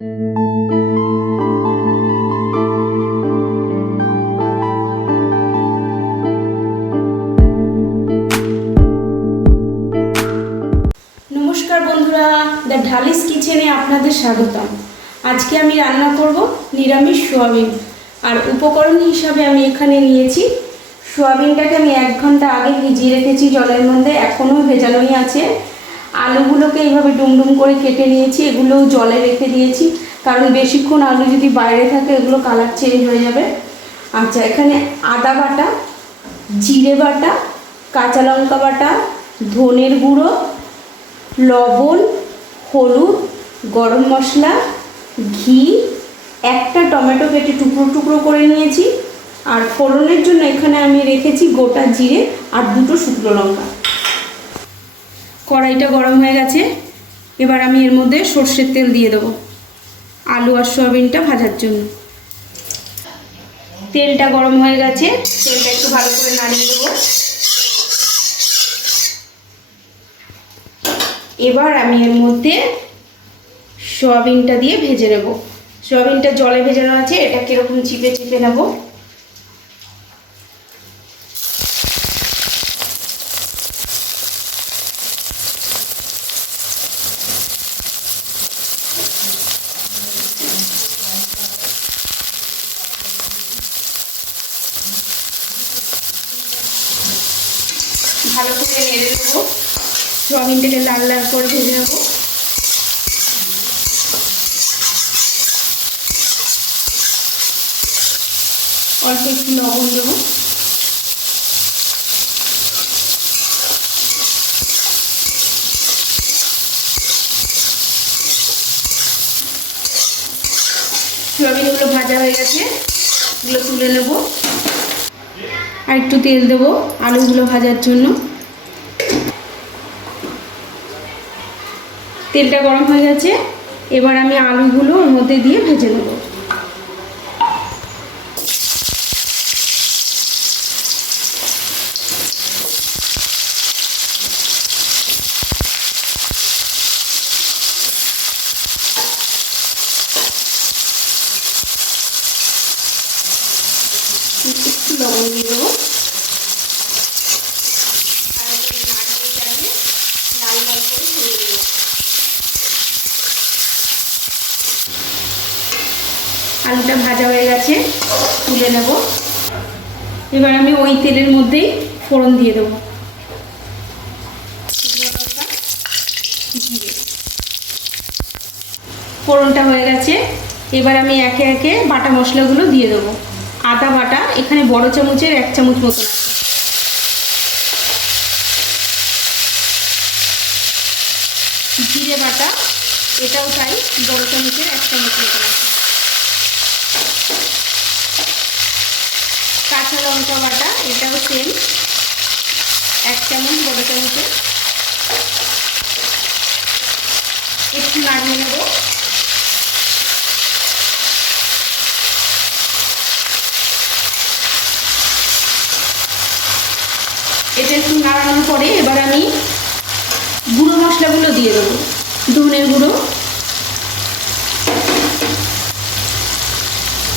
নমস্কার বন্ধুরা, দ্য ঢালিস কিচেনে আপনাদের স্বাগতম। আজকে আমি রান্না করব নিরামিষ সোয়াবিন। আর উপকরণ হিসাবে আমি এখানে নিয়েছি সোয়াবিনটাকে আমি 1 ঘন্টা আগে ভিজিয়ে রেখেছি জলের মধ্যে, এখনও ভেজানোই আছে। আলুগুলোকে এইভাবে ডুমডুম করে কেটে নিয়েছি, এগুলোও জলে রেখে দিয়েছি, কারণ বেশিক্ষণ আলু যদি বাইরে থাকে এগুলো কালার চেঞ্জ হয়ে যাবে। আচ্ছা, এখানে আদা বাটা, জিরে বাটা, কাঁচা লঙ্কা বাটা, ধনের গুঁড়ো, লবণ, হলুদ, গরম মশলা, ঘি, একটা টমেটো কেটে টুকরো টুকরো করে নিয়েছি। আর ফোড়নের জন্য এখানে আমি রেখেছি গোটা জিরে আর 2টো শুকনো লঙ্কা। কড়াইটা গরম হয়ে গেছে, এবার আমি এর মধ্যে সর্ষের তেল দিয়ে দেবো আলু আর সোয়াবিনটা ভাজার জন্য। তেলটা গরম হয়ে গেছে, তেলটা একটু ভালো করে নাড়িয়ে দেবো। এবার আমি এর মধ্যে সোয়াবিনটা দিয়ে ভেজে নেব। সোয়াবিনটা জলে ভেজানো আছে, এটা কীরকম চিপে চিপে নেব। ভালো করে নেড়ে নেবো, সোয়াবিনটাকে লাল লাল করে ভেজে নেব। অল্প একটু লবণ দেবো। সোয়াবিনগুলো ভাজা হয়ে গেছে, এগুলো তুলে নেব। আর একটু তেল দেবো আলুগুলো ভাজার জন্য। তেলটা গরম হয়ে গেছে, এবার আমি আলুগুলো ওর মধ্যে দিয়ে ভেজে নেব। একটু লবণ দিয়ে দেবো। আলুটা ভাজা হয়ে গেছে, তুলে নেব। এবার আমি ওই তেলের মধ্যেই ফোড়ন দিয়ে দেবো। ফোড়নটা হয়ে গেছে, এবার আমি একে একে বাটা মশলাগুলো দিয়ে দেবো। আদা বাটা এখানে বড় চামচের 1 চামচ মতন আছে। জিরে বাটা এটাও তাই, বড় চামচের 1 চামচ মতন আছে। কাঁচা লঙ্কা বাটা এটাও সেম, 1 চামচ বড় চামচে। একটু নাড়িয়ে নেব। এটা একটু নাড়ানোর পরে এবার আমি গুঁড়ো মশলাগুলো দিয়ে দেবো। ধনের গুঁড়ো,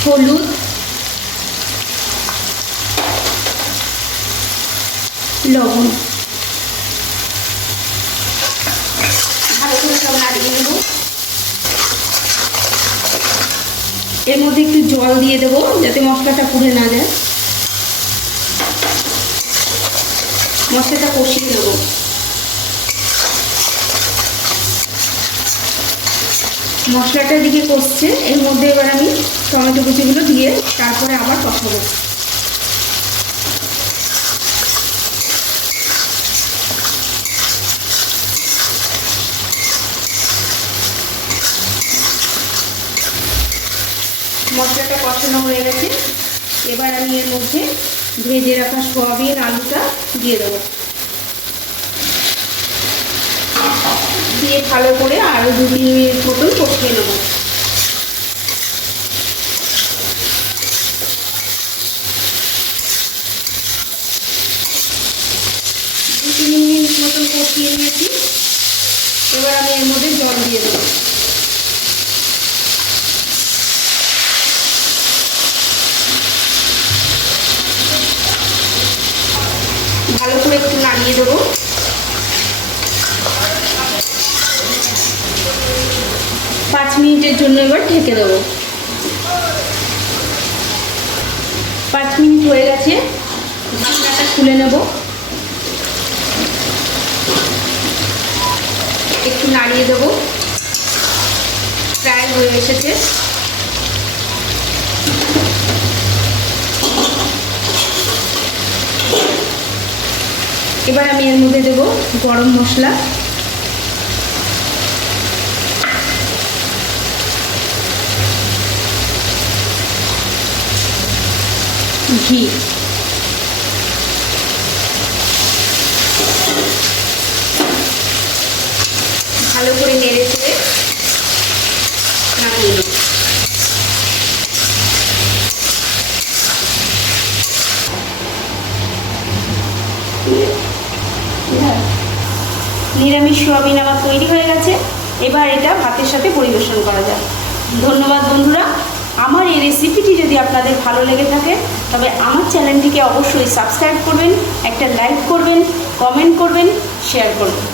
হলুদ, লবণ, ভালো করে সব নাড়িয়ে নেব। এর মধ্যে একটু জল দিয়ে দেবো যাতে মশলাটা পুড়ে না যায়। মশলাটা কষিয়ে নেব। মশলাটা দিকে কষছে, এর মধ্যে এবার আমি টমেটো কুচিগুলো দিয়ে তারপরে আবার কষাবো। মশলাটা কষানো হয়ে গেছে, এবার আমি এর মধ্যে ভেজে রাখা সোয়াবিন আলুটা দিয়ে দেবো। দিয়ে ভালো করে আরও 2-3 মিনিট মতন কষিয়ে নেব। 2-3 মিনিট মতন কষিয়ে নিয়েছি। এবার আমি এর মধ্যে জল দিয়ে দেবো। নাড়িয়ে দেবো। পাঁচ মিনিটের জন্য এবার ঢেকে দেবো। 5 মিনিট হয়ে গেছে, ঢাকনাটা খুলে নেব। একটু নাড়িয়ে দেবো, প্রায় হয়ে এসেছে। এবার আমি এর মধ্যে দেবো গরম মশলা, ঘি, ভালো করে নেড়ে চেড়ে নামিয়ে নেব। নিরামিষ সোয়াবিন আমার তৈরি হয়ে গেছে। এবার এটা ভাতের সাথে পরিবেশন করা যায়। ধন্যবাদ বন্ধুরা। আমার এই রেসিপিটি যদি আপনাদের ভালো লেগে থাকে তবে আমার চ্যানেলটিকে অবশ্যই সাবস্ক্রাইব করবেন, একটা লাইক করবেন, কমেন্ট করবেন, শেয়ার করবেন।